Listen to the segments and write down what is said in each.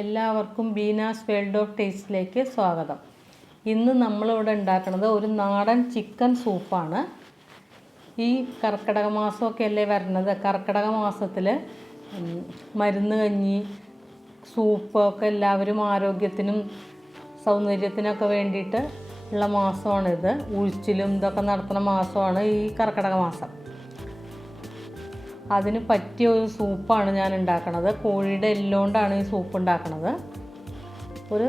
എല്ലാവർക്കും Beena's world of ടേസ്റ്റിലേക്ക് സ്വാഗതം. ഇന്ന് നമ്മളിവിടെ ഉണ്ടാക്കുന്നത് ഒരു നാടൻ ചിക്കൻ സൂപ്പാണ്. ഈ കർക്കിടക മാസമൊക്കെ അല്ലേ വരുന്നത്. കർക്കിടക മാസത്തിൽ മരുന്ന് കഞ്ഞി സൂപ്പൊക്കെ എല്ലാവരും ആരോഗ്യത്തിനും സൗന്ദര്യത്തിനൊക്കെ വേണ്ടിയിട്ട് ഉള്ള മാസമാണിത്. ഉഴിച്ചിലും ഇതൊക്കെ നടത്തുന്ന മാസമാണ് ഈ കർക്കിടക മാസം. അതിന് പറ്റിയ ഒരു സൂപ്പാണ് ഞാൻ ഉണ്ടാക്കുന്നത്. കോഴിയുടെ എല്ലുകൊണ്ടാണ് ഈ സൂപ്പ് ഉണ്ടാക്കുന്നത്. ഒരു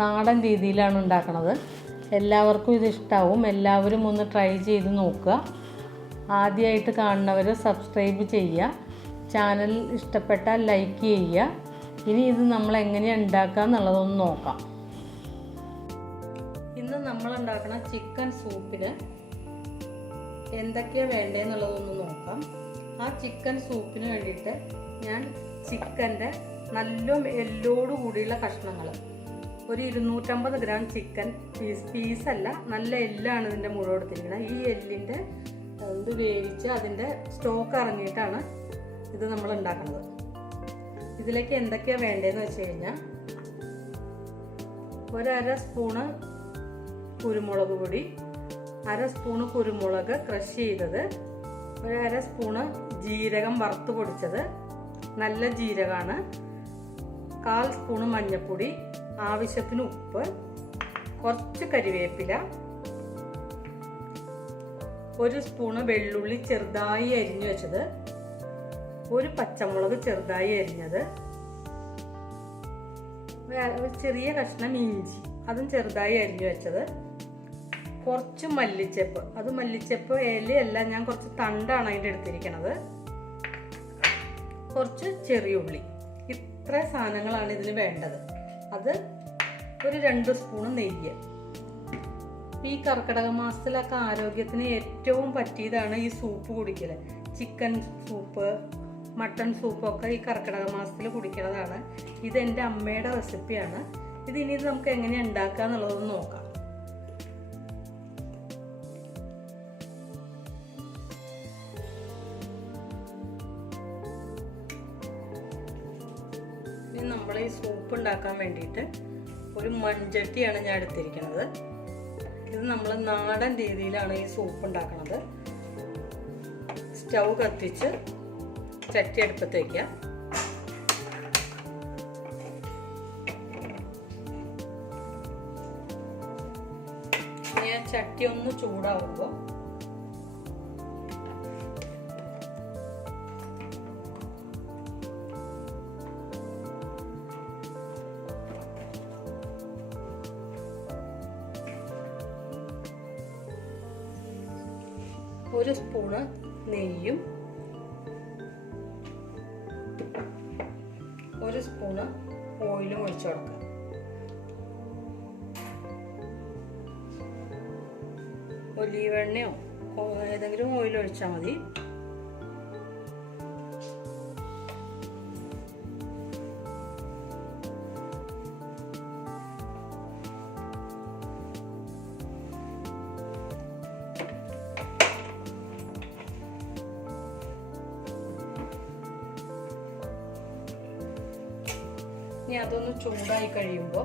നാടൻ രീതിയിലാണ് ഉണ്ടാക്കുന്നത്. എല്ലാവർക്കും ഇത് ഇഷ്ടാവും. എല്ലാവരും ഒന്ന് ട്രൈ ചെയ്ത് നോക്കുക. ആദ്യമായിട്ട് കാണുന്നവർ സബ്സ്ക്രൈബ് ചെയ്യുക. ചാനൽ ഇഷ്ടപ്പെട്ടാൽ ലൈക്ക് ചെയ്യുക. ഇനി ഇത് നമ്മൾ എങ്ങനെയാണ് ഉണ്ടാക്കുക എന്നുള്ളതൊന്ന് നോക്കാം. ഇന്ന് നമ്മൾ ഉണ്ടാക്കുന്ന ചിക്കൻ സൂപ്പിന് എന്തൊക്കെയാണ് വേണ്ടതെന്നുള്ളതൊന്ന് നോക്കാം. ആ ചിക്കൻ സൂപ്പിന് വേണ്ടിയിട്ട് ഞാൻ ചിക്കൻ്റെ നല്ല എല്ലോട് കൂടിയുള്ള കഷ്ണങ്ങൾ ഒരു 250 ഗ്രാം ചിക്കൻ പീസല്ല, നല്ല എല്ലാണ് ഇതിൻ്റെ മുഴുവൻ എടുത്തിരിക്കുന്നത്. ഈ എല്ലിൻ്റെ ഇത് വേവിച്ച് അതിൻ്റെ സ്റ്റോക്ക് ഇറങ്ങിയിട്ടാണ് ഇത് നമ്മൾ ഉണ്ടാക്കുന്നത്. ഇതിലേക്ക് എന്തൊക്കെയാണ് വേണ്ടതെന്ന് വെച്ച് കഴിഞ്ഞാൽ 1/2 സ്പൂണ് കുരുമുളക് പൊടി, 1/2 സ്പൂണ് കുരുമുളക് ക്രഷ് ചെയ്തത്, 1/2 സ്പൂണ് ജീരകം വറുത്ത് പൊടിച്ചത്, നല്ല ജീരകമാണ്, 1/4 സ്പൂണ് മഞ്ഞൾപ്പൊടി, ആവശ്യത്തിന് ഉപ്പ്, കുറച്ച് കരിവേപ്പില, 1 സ്പൂണ് വെള്ളുള്ളി ചെറുതായി അരിഞ്ഞു വെച്ചത്, 1 പച്ചമുളക് ചെറുതായി അരിഞ്ഞത്, ഒരു ചെറിയ കഷ്ണം ഇഞ്ചി അതും ചെറുതായി അരിഞ്ഞു വെച്ചത്, കുറച്ച് മല്ലിച്ചപ്പ്, അത് മല്ലിച്ചപ്പ് ഇലയല്ല, ഞാൻ കുറച്ച് തണ്ടാണ് അതിൻ്റെ എടുത്തിരിക്കുന്നത്, കുറച്ച് ചെറിയ ഉള്ളി. ഇത്ര സാധനങ്ങളാണ് ഇതിന് വേണ്ടത്. അത് ഒരു 2 സ്പൂണ് നെയ്യ്. ഈ കർക്കിടക മാസത്തിലൊക്കെ ആരോഗ്യത്തിന് ഏറ്റവും പറ്റിയതാണ് ഈ സൂപ്പ് കുടിക്കൽ. ചിക്കൻ സൂപ്പ്, മട്ടൺ സൂപ്പൊക്കെ ഈ കർക്കിടക മാസത്തിൽ കുടിക്കുന്നതാണ്. ഇതെൻ്റെ അമ്മയുടെ റെസിപ്പിയാണ്. ഇനി നമുക്ക് എങ്ങനെയാണ് ഉണ്ടാക്കുക എന്നുള്ളതൊന്ന് നോക്കാം. നമ്മൾ ഈ സൂപ്പ് ഉണ്ടാക്കാൻ വേണ്ടിയിട്ട് ഒരു മൺചട്ടിയാണ് ഞാൻ എടുത്തിരിക്കുന്നത്. ഇത് നമ്മൾ നാടൻ രീതിയിലാണ് ഈ സൂപ്പ് ഉണ്ടാക്കുന്നത്. സ്റ്റൗ കത്തിച്ച് ചട്ടി അടുപ്പത്ത് വയ്ക്കുക. ഞാൻ ചട്ടി ഒന്ന് ചൂടാവുമ്പോൾ ഒരു സ്പൂണ് നെയ്യും 1 സ്പൂണ് ഓയിലും ഒഴിച്ചു കൊടുക്കുക. ഒലീവ് എണ്ണയോ ഏതെങ്കിലും ഓയിൽ ഒഴിച്ചാൽ മതി. ഇനി അതൊന്ന് ചൂടായി കഴിയുമ്പോൾ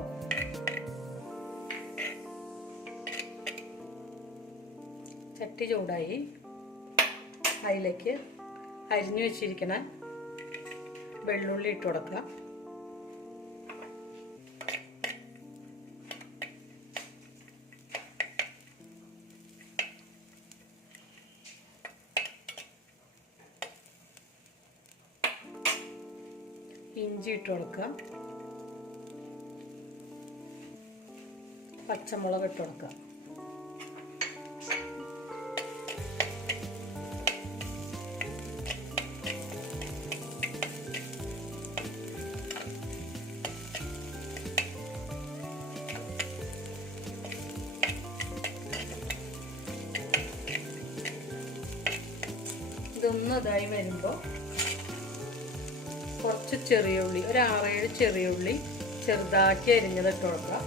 ചട്ടി ചൂടായി, അതിലേക്ക് അരിഞ്ഞു വെച്ചിരിക്കുന്ന വെള്ളുള്ളി ഇട്ട് കൊടുക്കുക. ഇഞ്ചി ഇട്ട് കൊടുക്കുക. പച്ചമുളക് ഇട്ട് കൊടുക്കുക. ഇതൊന്ന് ഇതായി വരുമ്പോൾ കുറച്ച് ചെറിയ ഉള്ളി, ഒരു 6-7 ചെറിയ ഉള്ളി ചെറുതാക്കി അരിഞ്ഞത് ഇട്ട് കൊടുക്കുക.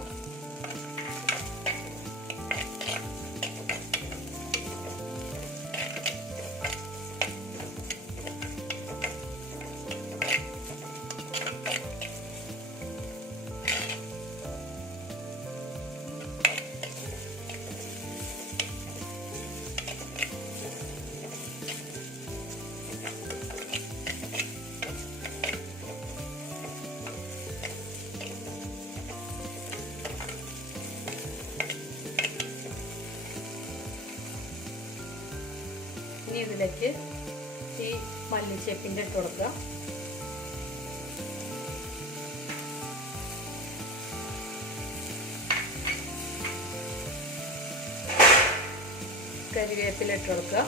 ഇനി ഇതിലേക്ക് ഈ മല്ലിച്ചപ്പിൻ്റെ ഇട്ട് കൊടുക്കുക. കരിവേപ്പില ഇട്ട് കൊടുക്കുക.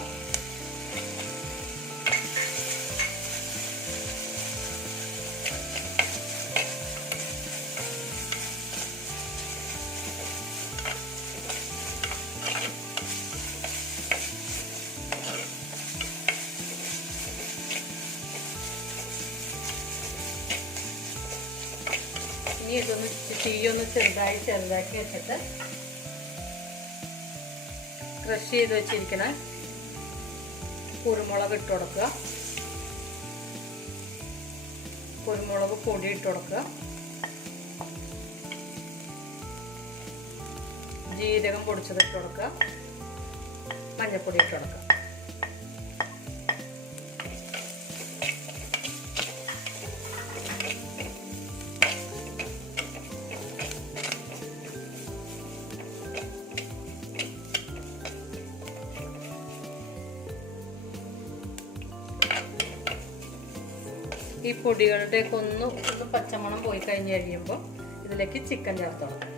ഇനി ഇതൊന്ന് തീയൊന്ന് ചെറുതാക്കി വെച്ചിട്ട് ക്രഷ് ചെയ്ത് വെച്ചിരിക്കണ കുരുമുളക് ഇട്ട് കൊടുക്കുക. കുരുമുളക് പൊടി ഇട്ട് കൊടുക്കുക. ജീരകം പൊടിച്ചത് ഇട്ട് കൊടുക്കുക. മഞ്ഞൾപ്പൊടി ഇട്ട് കൊടുക്കുക. ഈ പൊടികളുടെയൊക്കെ ഒന്ന് പച്ചമണം പോയി കഴിഞ്ഞ് കഴിയുമ്പോൾ ഇതിലേക്ക് ചിക്കൻ ചേർത്തോളാം.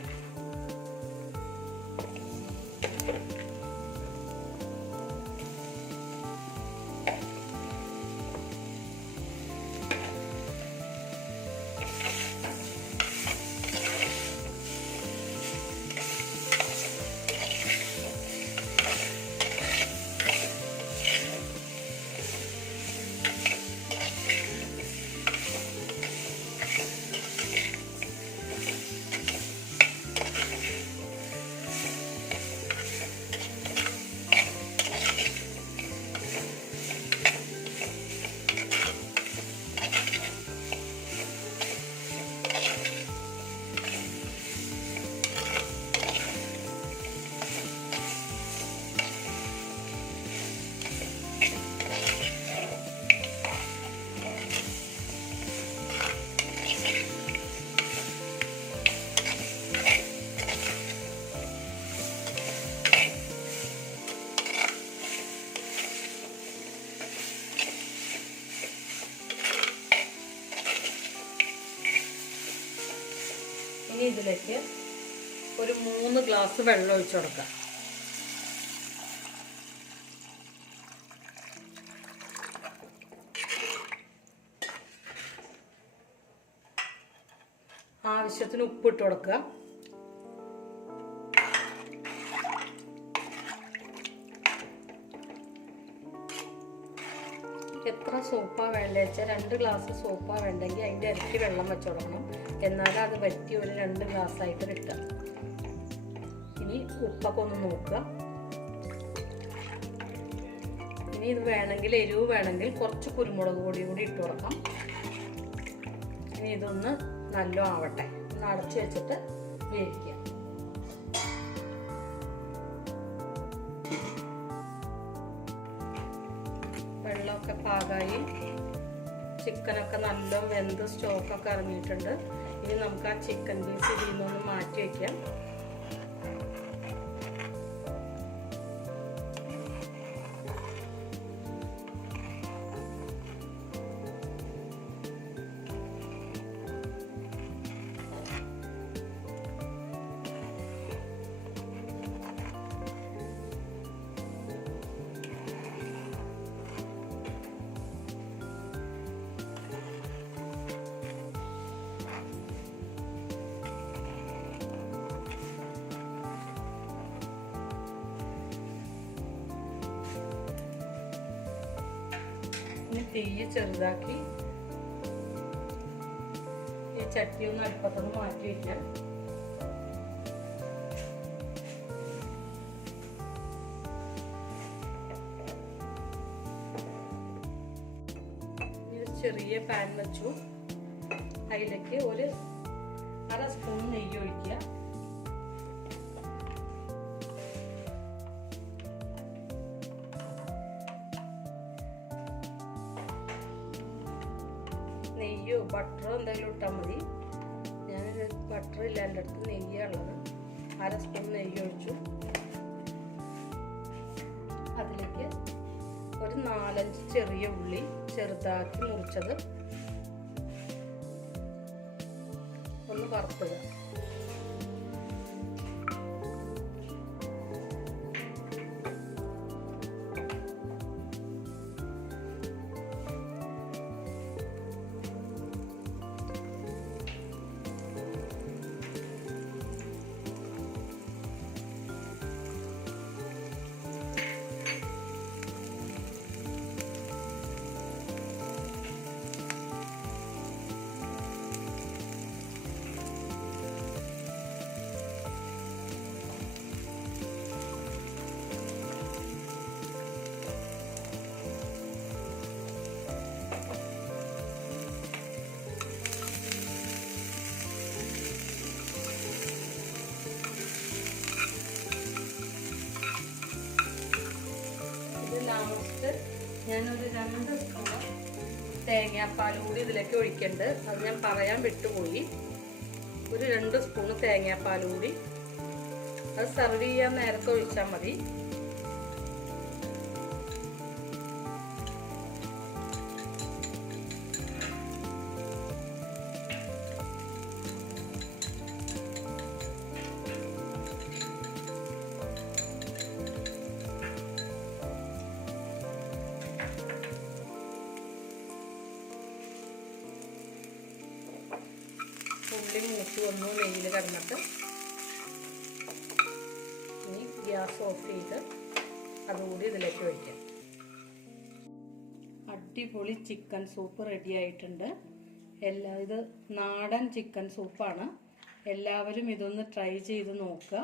ഇനി ഇതിലേക്ക് ഒരു 3 ഗ്ലാസ് വെള്ളം ഒഴിച്ചു കൊടുക്കാം. ആവശ്യത്തിന് ഉപ്പിട്ട് കൊടുക്കുക. എത്ര സോപ്പാണ് വേണ്ടത് വെച്ചാൽ 2 ഗ്ലാസ് സോപ്പാണ് വേണ്ടെങ്കിൽ അതിൻ്റെ ഇരട്ടി വെള്ളം വെച്ച് കൊടുക്കണം. എന്നാലും അത് വറ്റി ഒരു 2 ഗ്ലാസ് ആയിട്ട് കിട്ടുക. ഇനി ഉപ്പൊക്കെ ഒന്ന് നോക്കുക. ഇനി ഇത് വേണമെങ്കിൽ എരിവ് വേണമെങ്കിൽ കുറച്ച് കുരുമുളക് പൊടി കൂടി ഇട്ട് കൊടുക്കാം. ഇനി ഇതൊന്ന് നല്ല ആവട്ടെ. ഒന്ന് അടച്ചു വെച്ചിട്ട് വേവിക്കുക. വെള്ളമൊക്കെ പാകമായി, ചിക്കനൊക്കെ നല്ല വെന്ത് സ്റ്റോക്കൊക്കെ ഇറങ്ങിയിട്ടുണ്ട്. ഇനി നമുക്ക് ആ ചിക്കൻ പീസ് ഇതിൽ നിന്നൊന്ന് മാറ്റി വയ്ക്കാം. ഇനി തീ ചെറുതാക്കി ഈ ചട്ടി ഒന്ന് അടുപ്പത്തൊന്ന് മാറ്റി വയ്ക്കാം. ചെറിയ പാൻ വെച്ചു. അതിലേക്ക് ഒരു 1/2 സ്പൂൺ നെയ്യ് ഒഴിക്കുക. നെയ്യോ ബട്ടറോ എന്തെങ്കിലും ഇട്ടാൽ മതി. ഞാനൊരു ബട്ടർ ഇല്ല, എൻ്റെ അടുത്ത് നെയ്യുള്ളത്. 1/2 സ്പൂൺ നെയ്യ് ഒഴിച്ചു. അതിലേക്ക് ഒരു 4-5 ചെറിയ ഉള്ളി ചെറുതാക്കി മുറിച്ചത് ഒന്ന് വറുത്തുക. ലാസ്റ്റ് ഞാനൊരു 2 സ്പൂൺ തേങ്ങാപ്പാൽ കൂടി ഇതിലേക്ക് ഒഴിക്കുന്നുണ്ട്. അത് ഞാൻ പറയാൻ വിട്ടുപോയി. ഒരു 2 സ്പൂൺ തേങ്ങാപ്പാൽ കൂടി അത് സെർവ് ചെയ്യാൻ നേരത്തെ ഒഴിച്ചാൽ മതി. ഉള്ളി മൂത്ത് വന്നു നെയ്യിൽ കിടന്നിട്ട് ഇനി ഗ്യാസ് ഓഫ് ചെയ്ത് അതുകൂടി ഇതിലേക്ക് ഒഴിക്കാം. അടിപൊളി ചിക്കൻ സൂപ്പ് റെഡി ആയിട്ടുണ്ട്. ഇത് നാടൻ ചിക്കൻ സൂപ്പാണ്. എല്ലാവരും ഇതൊന്ന് ട്രൈ ചെയ്ത് നോക്കുക.